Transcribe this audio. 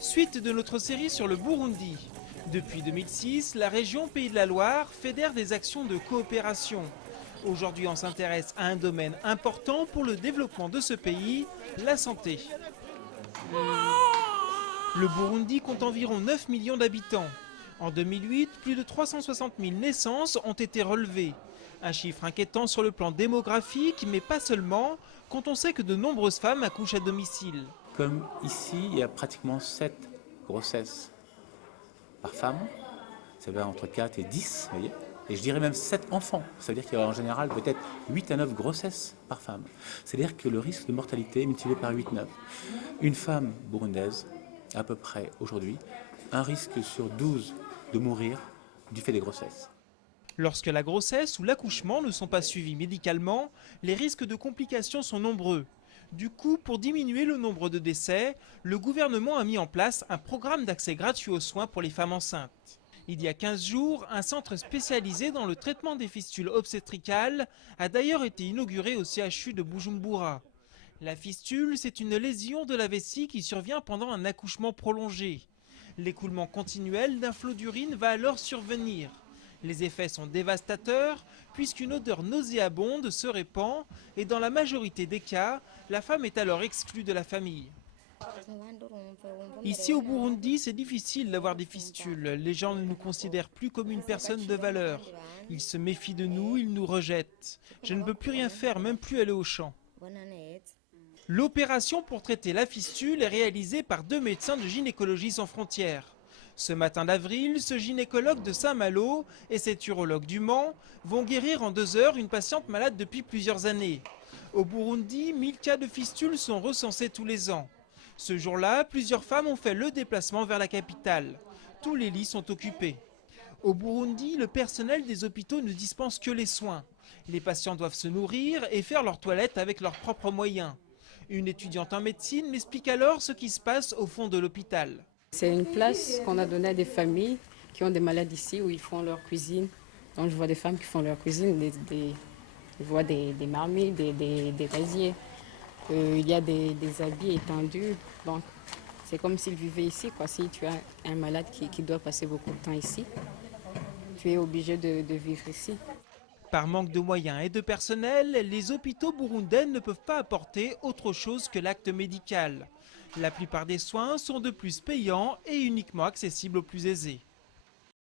Suite de notre série sur le Burundi. Depuis 2006, la région Pays de la Loire fédère des actions de coopération. Aujourd'hui, on s'intéresse à un domaine important pour le développement de ce pays, la santé. Le Burundi compte environ 9 millions d'habitants. En 2008, plus de 360 000 naissances ont été relevées. Un chiffre inquiétant sur le plan démographique, mais pas seulement, quand on sait que de nombreuses femmes accouchent à domicile. Comme ici, il y a pratiquement 7 grossesses par femme, ça va entre 4 et 10, vous voyez. Et je dirais même 7 enfants, ça veut dire qu'il y a en général peut-être 8 à 9 grossesses par femme. C'est-à-dire que le risque de mortalité est multiplié par 8-9. Une femme burundaise, à peu près aujourd'hui, un risque sur 12 de mourir du fait des grossesses. Lorsque la grossesse ou l'accouchement ne sont pas suivis médicalement, les risques de complications sont nombreux. Du coup, pour diminuer le nombre de décès, le gouvernement a mis en place un programme d'accès gratuit aux soins pour les femmes enceintes. Il y a 15 jours, un centre spécialisé dans le traitement des fistules obstétricales a d'ailleurs été inauguré au CHU de Bujumbura. La fistule, c'est une lésion de la vessie qui survient pendant un accouchement prolongé. L'écoulement continuel d'un flot d'urine va alors survenir. Les effets sont dévastateurs puisqu'une odeur nauséabonde se répand et dans la majorité des cas, la femme est alors exclue de la famille. Ici au Burundi, c'est difficile d'avoir des fistules. Les gens ne nous considèrent plus comme une personne de valeur. Ils se méfient de nous, ils nous rejettent. Je ne peux plus rien faire, même plus aller au champ. L'opération pour traiter la fistule est réalisée par 2 médecins de gynécologie sans frontières. Ce matin d'avril, ce gynécologue de Saint-Malo et cet urologue du Mans vont guérir en 2 heures une patiente malade depuis plusieurs années. Au Burundi, 1000 cas de fistule sont recensés tous les ans. Ce jour-là, plusieurs femmes ont fait le déplacement vers la capitale. Tous les lits sont occupés. Au Burundi, le personnel des hôpitaux ne dispense que les soins. Les patients doivent se nourrir et faire leur toilette avec leurs propres moyens. Une étudiante en médecine m'explique alors ce qui se passe au fond de l'hôpital. C'est une place qu'on a donnée à des familles qui ont des malades ici, où ils font leur cuisine. Donc je vois des femmes qui font leur cuisine, je vois des marmites, des rasiers. Il y a des habits étendus. Donc c'est comme s'ils vivaient ici, quoi. Si tu as un malade qui doit passer beaucoup de temps ici, tu es obligé de vivre ici. Par manque de moyens et de personnel, les hôpitaux burundais ne peuvent pas apporter autre chose que l'acte médical. La plupart des soins sont de plus payants et uniquement accessibles aux plus aisés.